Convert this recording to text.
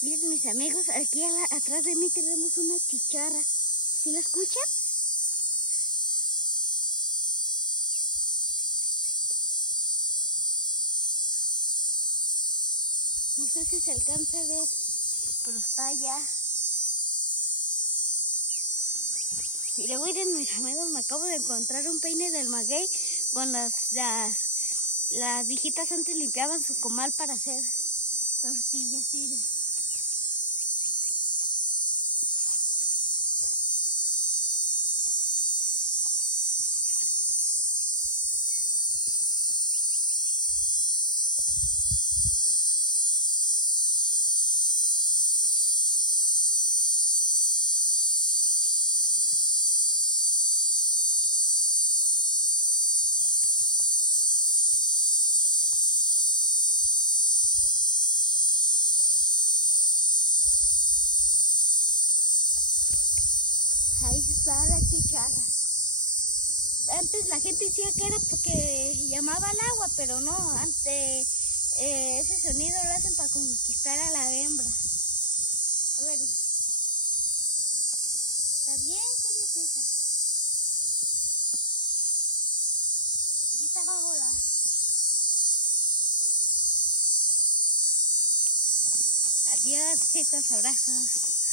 Miren mis amigos, aquí atrás de mí tenemos una chicharra. ¿Sí la escuchan? No sé si se alcanza a ver, pero está allá. Y luego miren mis amigos, me acabo de encontrar un peine del maguey con las viejitas antes limpiaban su comal para hacer tortillas, miren. Ahí está la chicharra. Antes la gente decía que era porque llamaba al agua, pero no, antes ese sonido lo hacen para conquistar a la hembra. A ver, está bien curiosita. Ahorita va a volar. Adiós, besitos, abrazos.